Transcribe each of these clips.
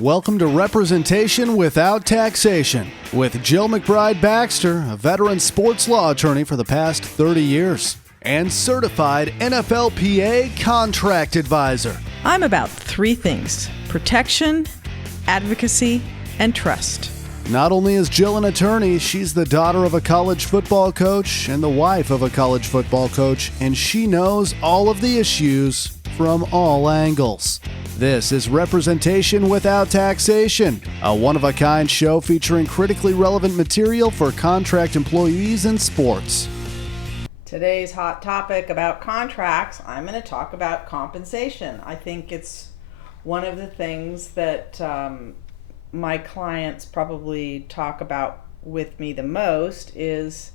Welcome to Representation Without Taxation with Jill McBride Baxter, a veteran sports law attorney for the past 30 years and certified NFLPA contract advisor. I'm about three things: protection, advocacy, and trust. Not only is Jill an attorney, she's the daughter of a college football coach and the wife of a college football coach, and she knows all of the issues from all angles. This is Representation Without Taxation, a one-of-a-kind show featuring critically relevant material for contract employees in sports. Today's hot topic about contracts, I'm going to talk about compensation. I think it's one of the things that my clients probably talk about with me the most is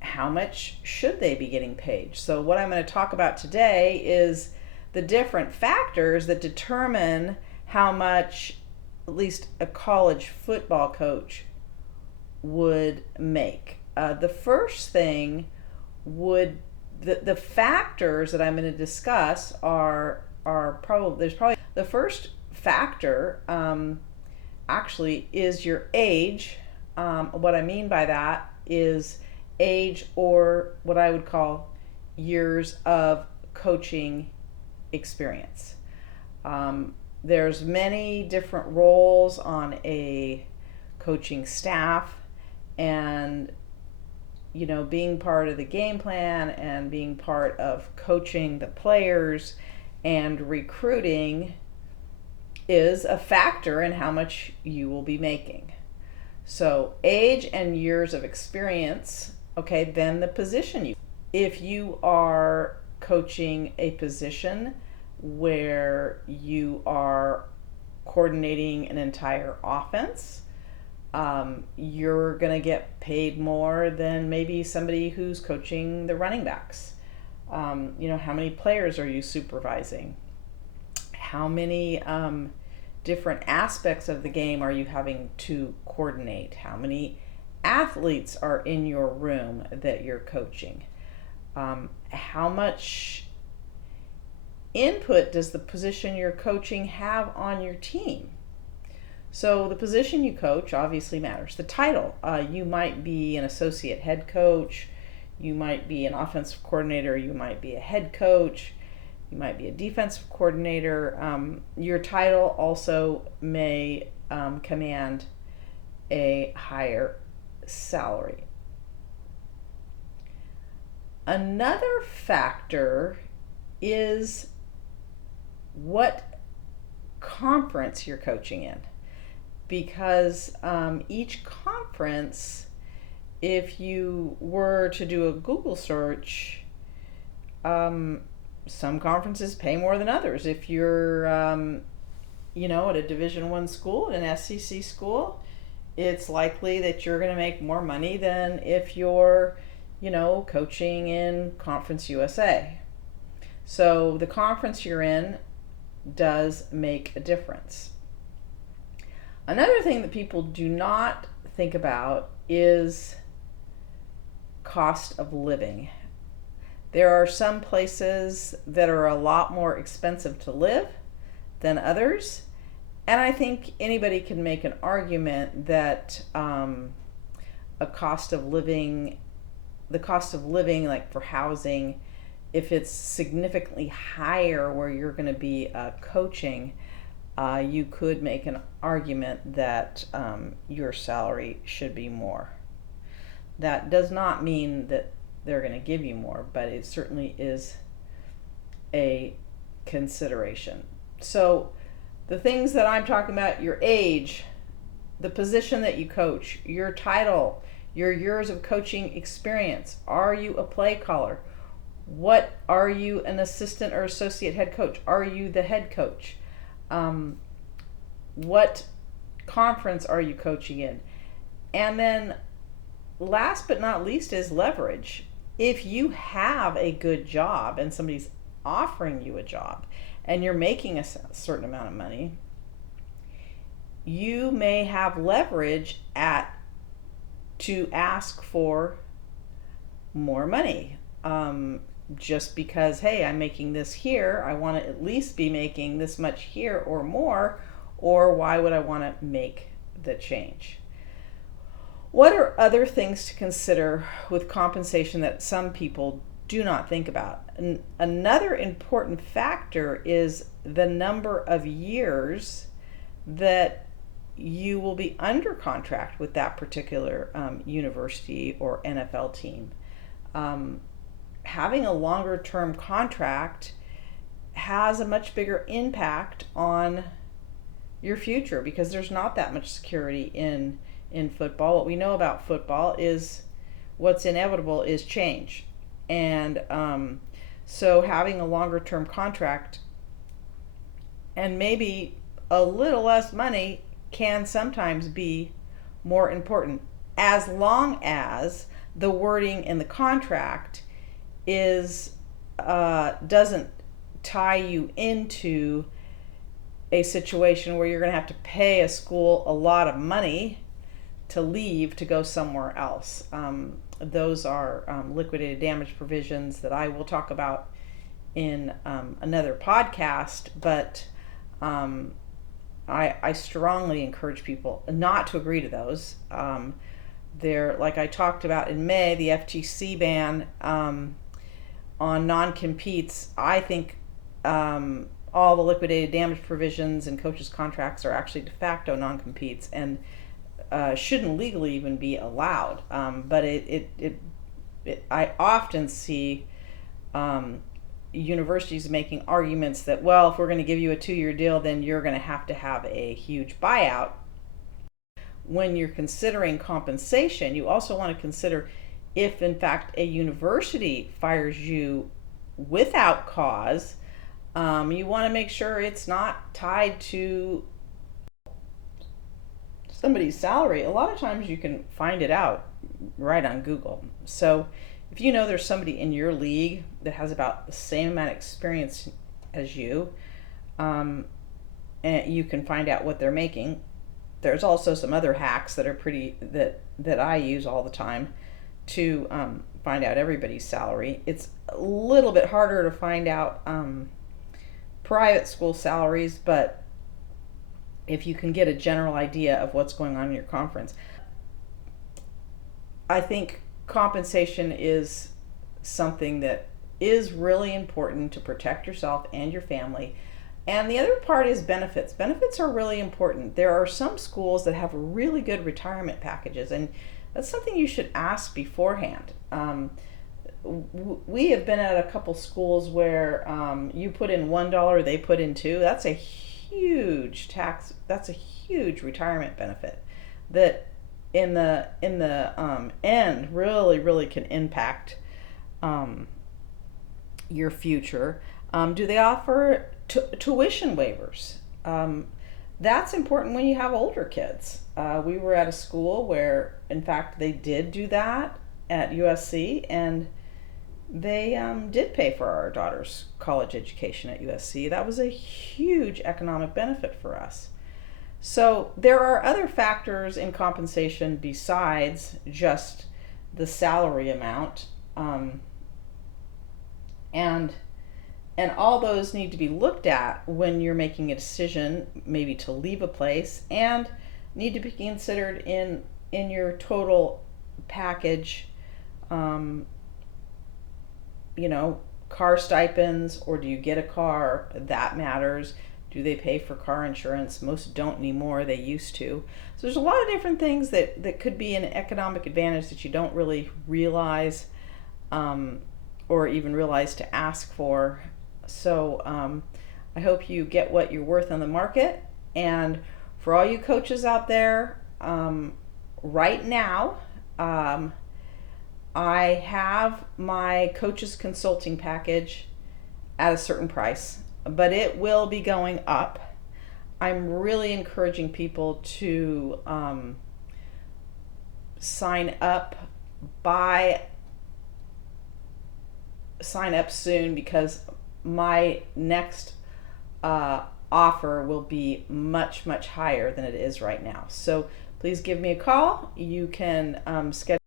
how much should they be getting paid? So what I'm going to talk about today is the different factors that determine how much at least a college football coach would make. The first thing the factors that I'm going to discuss are probably the first factor actually is your age. What I mean by that is age, or what I would call years of coaching experience. There's many different roles on a coaching staff, and being part of the game plan and being part of coaching the players and recruiting is a factor in how much you will be making. So age and years of experience. Okay, then the position if you are coaching a position where you are coordinating an entire offense, you're going to get paid more than maybe somebody who's coaching the running backs. How many players are you supervising? How many different aspects of the game are you having to coordinate? How many athletes are in your room that you're coaching? How much input does the position you're coaching have on your team? So the position you coach obviously matters. The title, you might be an associate head coach, you might be an offensive coordinator, you might be a head coach, you might be a defensive coordinator. Your title also may command a higher salary. Another factor is what conference you're coaching in, because each conference, if you were to do a Google search, some conferences pay more than others. If you're at a Division I school, an SEC school, it's likely that you're going to make more money than if you're, coaching in Conference USA. So the conference you're in does make a difference. Another thing that people do not think about is cost of living. There are some places that are a lot more expensive to live than others. And I think anybody can make an argument that the cost of living, like for housing, if it's significantly higher where you're going to be coaching, you could make an argument that your salary should be more. That does not mean that they're going to give you more, but it certainly is a consideration. So the things that I'm talking about: your age, the position that you coach, your title, your years of coaching experience. Are you a play caller? What are you, an assistant or associate head coach? Are you the head coach? What conference are you coaching in? And then last but not least is leverage. If you have a good job and somebody's offering you a job and you're making a certain amount of money, you may have leverage to ask for more money. just because, hey, I'm making this here, I want to at least be making this much here or more, or why would I want to make the change? What are other things to consider with compensation that some people do not think about? Another important factor is the number of years that you will be under contract with that particular university or NFL team. Having a longer term contract has a much bigger impact on your future because there's not that much security in football. What we know about football is what's inevitable is change. And so having a longer term contract and maybe a little less money can sometimes be more important, as long as the wording in the contract is doesn't tie you into a situation where you're going to have to pay a school a lot of money to leave to go somewhere else. Those are liquidated damage provisions that I will talk about in another podcast, but I strongly encourage people not to agree to those. They're, like I talked about in May, the FTC ban on non-competes. I think all the liquidated damage provisions in coaches' contracts are actually de facto non-competes and shouldn't legally even be allowed. But I often see universities making arguments that, well, if we're going to give you a 2-year deal, then you're going to have a huge buyout. When you're considering compensation, you also want to consider if, in fact, a university fires you without cause, you want to make sure it's not tied to somebody's salary. A lot of times you can find it out right on Google. So if you know there's somebody in your league that has about the same amount of experience as you, and you can find out what they're making. There's also some other hacks that are that I use all the time to find out everybody's salary. It's a little bit harder to find out private school salaries, but if you can get a general idea of what's going on in your conference. I think compensation is something that is really important to protect yourself and your family. And the other part is benefits. Benefits are really important. There are some schools that have really good retirement packages, and that's something you should ask beforehand. We have been at a couple schools where you put in $1, they put in $2. That's a huge tax. That's a huge retirement benefit that in the end really can impact your future. Do they offer tuition waivers? That's important when you have older kids. We were at a school where, in fact, they did do that at USC, and they did pay for our daughter's college education at USC. That was a huge economic benefit for us. So there are other factors in compensation besides just the salary amount, and all those need to be looked at when you're making a decision, maybe to leave a place, and need to be considered in your total package. Car stipends, or do you get a car? That matters. Do they pay for car insurance? Most don't anymore. They used to. So there's a lot of different things that could be an economic advantage that you don't really realize, or even realize to ask for. So I hope you get what you're worth on the market. And for all you coaches out there, right now, I have my coaches consulting package at a certain price, but it will be going up. I'm really encouraging people to sign up soon, because my next offer will be much higher than it is right now. So please give me a call. You can schedule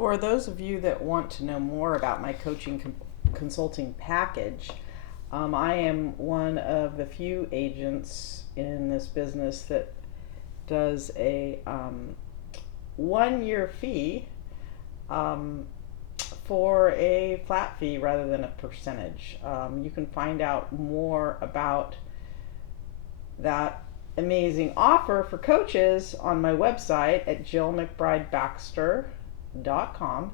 For those of you that want to know more about my coaching consulting package, I am one of the few agents in this business that does a 1-year fee for a flat fee rather than a percentage. You can find out more about that amazing offer for coaches on my website at jillmcbridebaxter.com.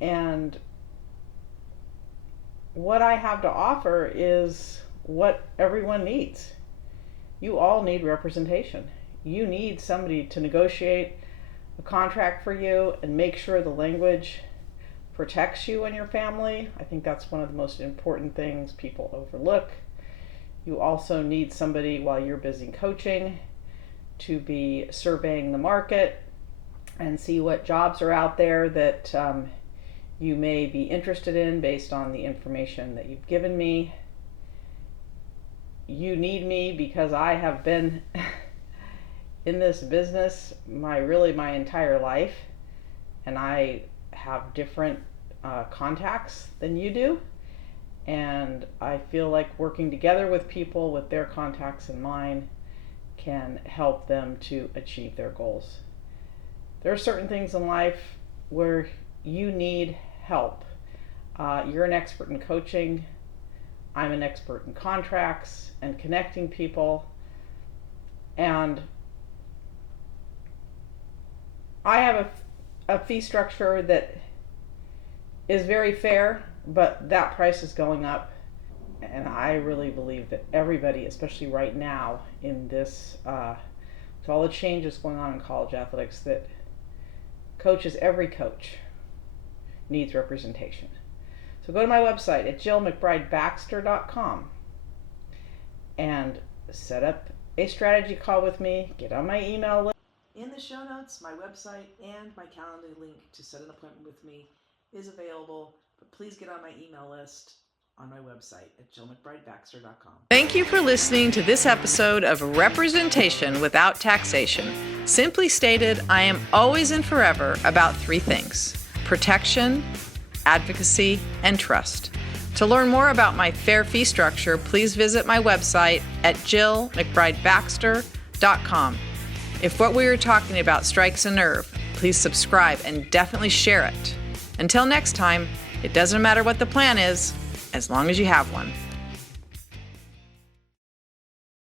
And what I have to offer is what everyone needs. You all need representation. You need somebody to negotiate a contract for you and make sure the language protects you and your family. I think that's one of the most important things people overlook. You also need somebody while you're busy coaching to be surveying the market and see what jobs are out there that you may be interested in based on the information that you've given me. You need me because I have been in this business my entire life, and I have different contacts than you do, and I feel like working together with people with their contacts in mind can help them to achieve their goals. There are certain things in life where you need help. You're an expert in coaching. I'm an expert in contracts and connecting people. And I have a fee structure that is very fair, but that price is going up. And I really believe that everybody, especially right now in this, with all the changes going on in college athletics, that every coach needs representation. So go to my website at jillmcbridebaxter.com and set up a strategy call with me. Get on my email list. In the show notes, my website and my calendar link to set an appointment with me is available, but please get on my email list on my website at jillmcbridebaxter.com. Thank you for listening to this episode of Representation Without Taxation. Simply stated, I am always and forever about 3 things: protection, advocacy, and trust. To learn more about my fair fee structure, please visit my website at jillmcbridebaxter.com. If what we were talking about strikes a nerve, please subscribe and definitely share it. Until next time, it doesn't matter what the plan is, as long as you have one.